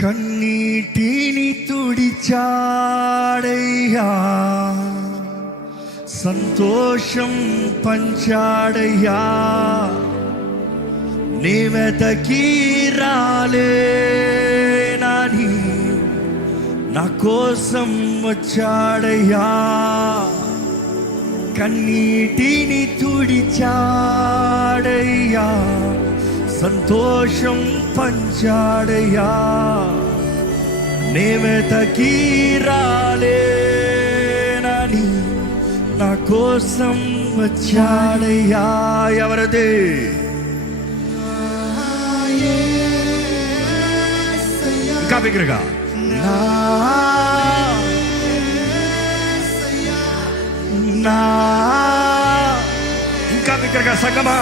కన్నీటిని తుడిచాడయ్యా, సంతోషం పంచాడయ్యా. నీ వెతకి రాలేనని నా కోసం వచ్చాడయ్యా, కన్నీటిని తుడిచాడయ్యా, సంతోషం పంచాడయ్యా. నీ వెతకి రాలేనని నా కోసం వచ్చాడయ్యా. ఎవరది? ఇంకా బిగ్గరగా ఇంకా బిగ్గరగా సంగమా.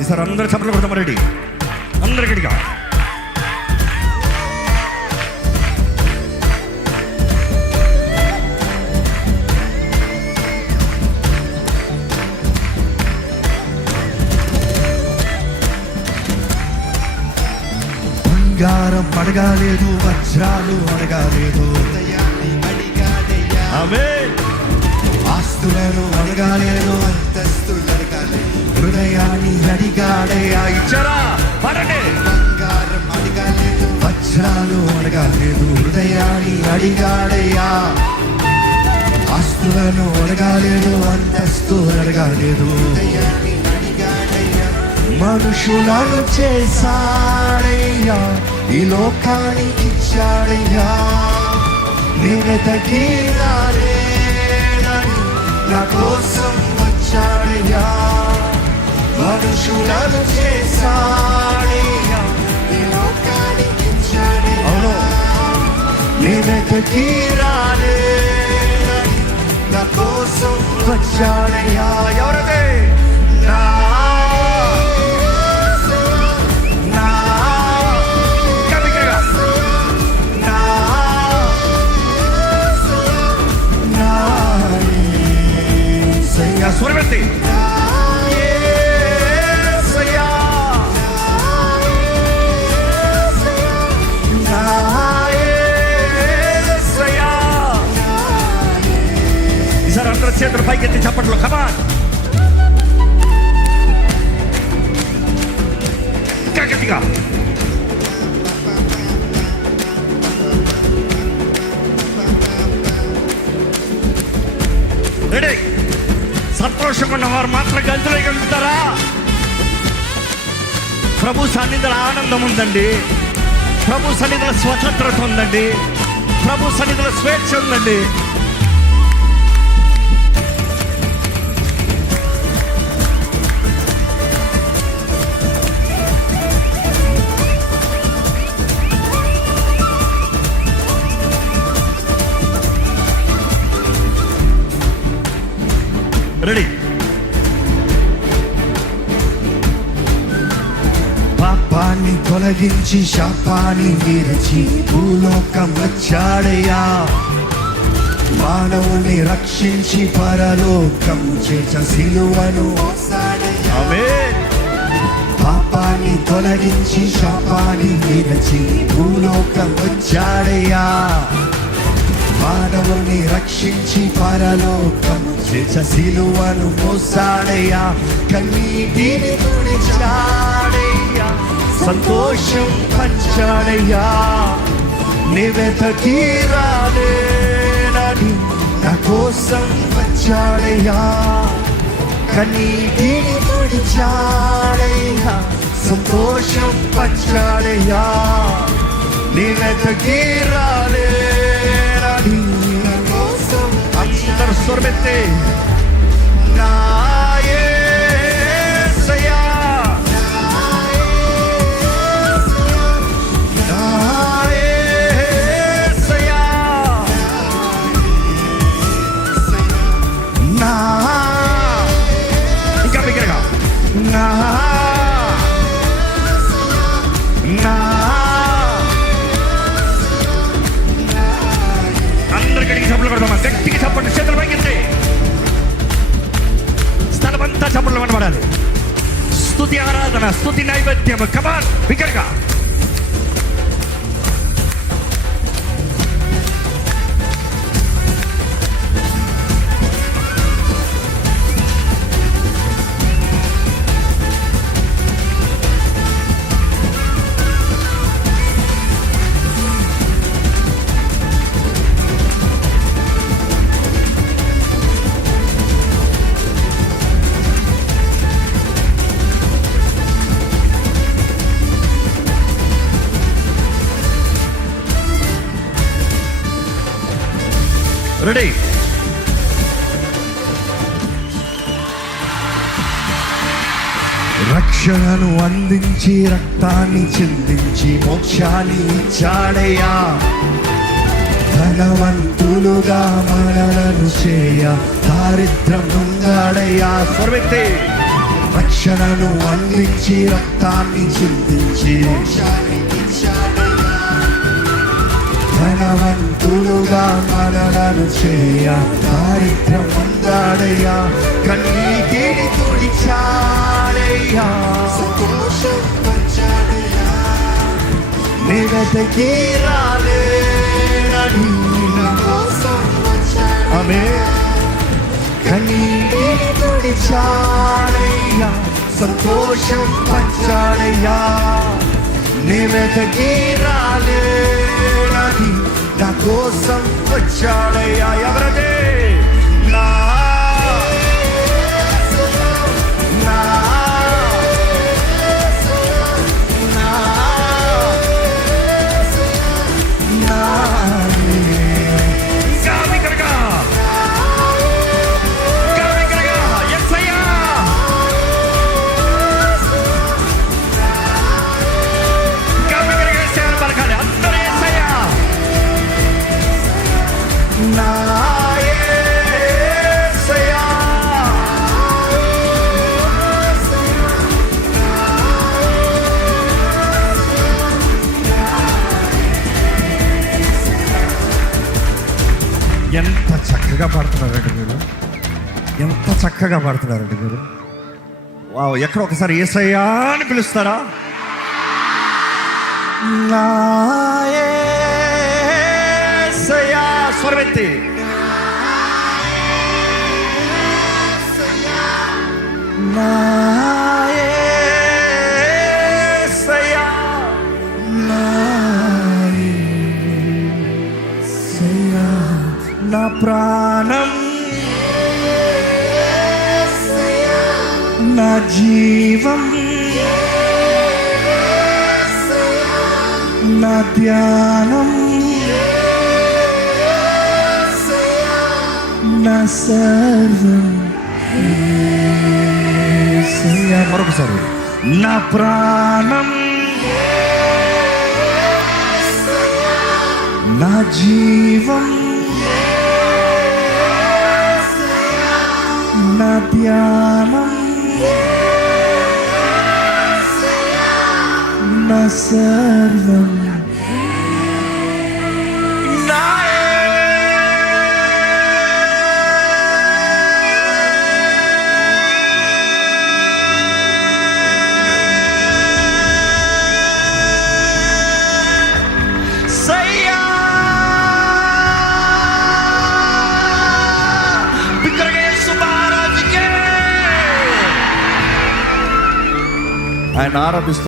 ఈసారి అందరూ చప్పట్లు కొడతాం. రెడీ? అందరు గట్టిగా. బంగారం అడగాలేదు, వజ్రాలు అడగాలేదు, ఆమేన్. ఆస్తులను అడగాలేదు, అంతస్తులు అడగాలేదు, హృదయాన్ని అడిగాడయ్యా. ఇచ్చారా? పడండి. బంగారం అడగాలేదు, వజ్రాలు అడగాలేదు, హృదయాన్ని అడిగాడయ్యా. ఆస్తులను అడగాలేదు, అంతస్తులు అడగాలేదు, హృదయాన్ని అడిగాడయ్యా. మనుషులను చేశాడయ్యా, ఈ లోకానికి ఇచ్చాడయ్యా. నేనెతకి రాలేనని నా కోసం వచ్చాడయ్యా. మనుషులను చేశాడయ్యా, ఈ లోకానికి ఇచ్చాడయ్యా. అవును, నేనెతకి రాలేనని నా కోసం వచ్చాడయ్యా. ఎవరదే? నా స్వరమెత్తి ఈసారి అందరూ చేతులు పైకెత్తి చప్పట్లు. కమాన్, ఇంకా గట్టిగా. రెడీ? సంతోషంగా ఉన్నవారు మాత్రం గంతులు వేయగలుగుతారా? ప్రభు సన్నిధిలో ఆనందం ఉందండి, ప్రభు సన్నిధిలో స్వతంత్రత ఉందండి, ప్రభు సన్నిధిలో స్వేచ్ఛ ఉందండి. రెడీ? పాపాన్ని తొలగించి శాపాన్ని విరచి భూలోకం వచ్చాడయ్యా. మానవుని రక్షించి పరలోకం చేస సిలువను మోసాడయ్యా. ఆమేన్. పాపాన్ని తొలగించి శాపాన్ని విరచి భూలోకం వచ్చాడయ్యా. మానవుని రక్షించి పరలోకం చేస సిలువను మోసాడయ్యా. కన్నీటిని తుడిచాడయ్యా, సంతోషం పంచాడయ్యా. నీ వెతకి రాలేనని నా కోసం వచ్చాడయ్యా. కన్నీటిని తుడిచాడయ్యా, సంతోషం పంచాడయ్యా. నీ వెతకి రాలేనని నా కోసం. అందరూ స్వరమెత్తి నా యేసయ్యా, నా యేసయ్యా, నా ఇంకా బిగ్గరగా నా నా అందరికీ చప్పట్లు కొడతామా? గట్టిగా చప్పట్లు, చేతులు పైకెత్తి స్థలమంతా చప్పట్లు కనబడాలి. స్తుతి ఆరాధన, స్తుతి నైవేద్యం. కమాన్ బిగ్గరగా. రెడీ. రక్షణను అందించి రక్తాన్ని చిందించి మోక్షాన్ని ఇచ్చాడయ్యా. ధనవంతులుగా మనలను చేయ దారిద్ర్యం పొందాడయ్యా. స్వర్వెత్తి. రక్షణను అందించి రక్తాన్ని చిందించి మోక్షాన్ని ఇచ్చాడయ్యా. ధనవంతులుగా మనలను చేయ దారిద్ర్యం పొందాడయ్యా. కన్నీటిని తుడిచాడయ్యా. సంతోషం పంచాడయ్యా. నిరతకి రాలేనని నా కోసం వచ్చాడయ్యా. ఆమేన్. కన్నీటిని తుడిచాడయ్యా. సంతోషం పంచాడయ్యా. నిరతకి రాలేనని నా కోసం వచ్చాడయ్యా. ఎవరదే? నా నా నా నా గావికరగా గావికరగా యేసయ్యా. గావికరగా యేసయ్యా పలకాలి అందరూ. యేసయ్యా నా యేసయ్యా. ఎంత చక్కగా పాడుతున్నారండి మీరు, ఎంత చక్కగా పాడుతున్నారండి మీరు. వావ్. ఎక్కడ ఒకసారి యేసయ్యా అని పిలుస్తారా? నా యేసయ్యా. స్వరమెత్తి. నా యేసయ్యా. నా యేసయ్యా. నా ప్రాణం, నా జీవం, నా ధ్యానం, నా సర్వం యేసయ్యా. మరొకసారి. నా ప్రాణం, నా జీవం, నా ధ్యానం, నా సర్వం నా యేసయ్యా. బిగ్గరగా యేసు మహారాజుకే. ఆయన ఆరాధిస్తూ